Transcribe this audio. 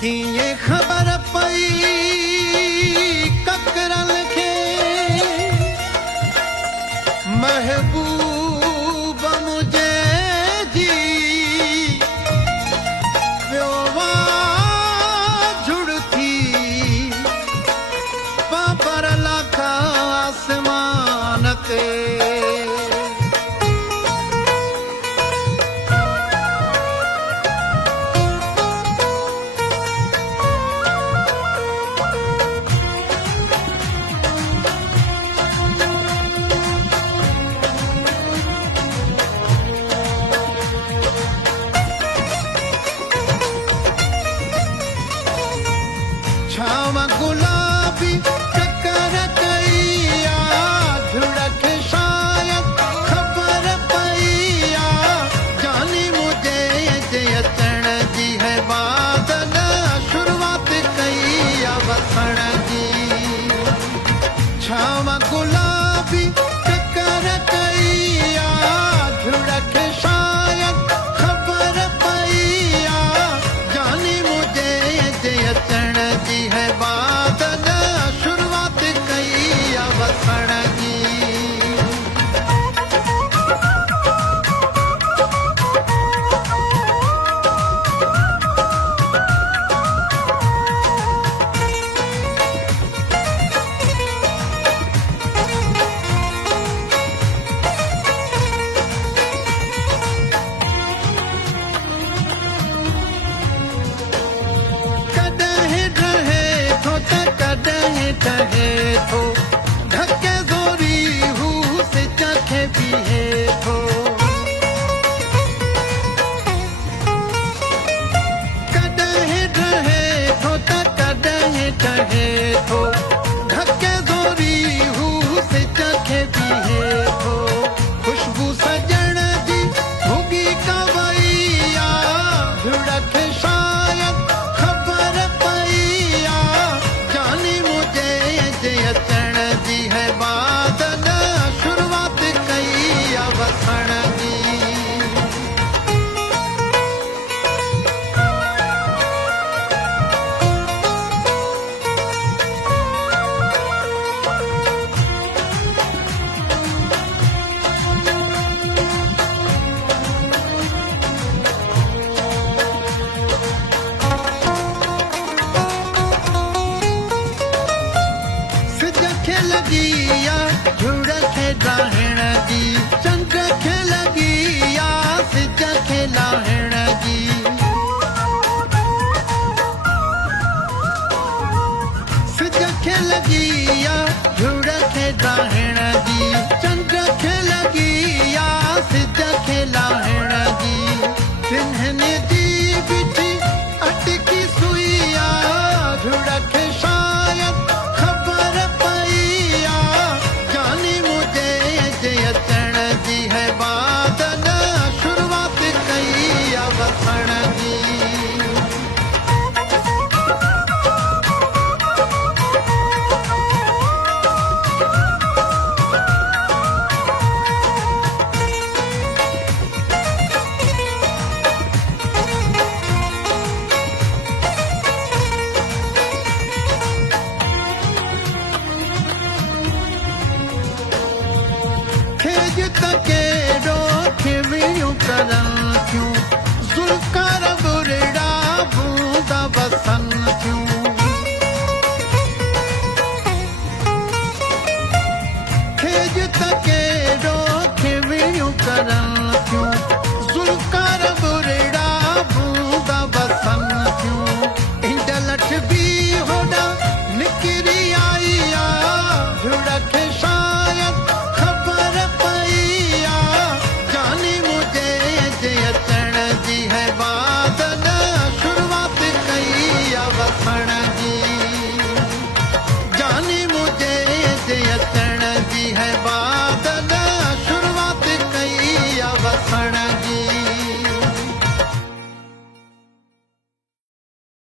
कीअं ख़बर पई ककरल खे महबूब मुझे जी पियो झुड़ थी पर लाखा आसमान ते छावा गुलाबी चक्कर कईया झुड़क शायद खबर पईया जानी मुझे जे अचण जी है बादल शुरुआत कईया वसण जी छावा गुलाबी चक्कर कईया झुड़क शायद खबर पईया जानी मुझे जे अचण जी है बादल शुरुआत कई वसण जी कहे थो धके जोरी हूँ से चखे बीहे थो कॾहिं ढहे थो त कॾहिं ठहे थो धके जोरी हूँ से चखे बीहे थो खुशबू सजण जी भुगी कवैया झुड़क शायद खबर पईया जानी मुझे जे अचण जी है बादल शुरुआत कई वसण जी लगी या झुड़ खे डाहण जी चंड खे लगी या सिज खे लाहण जी सिज खे लगी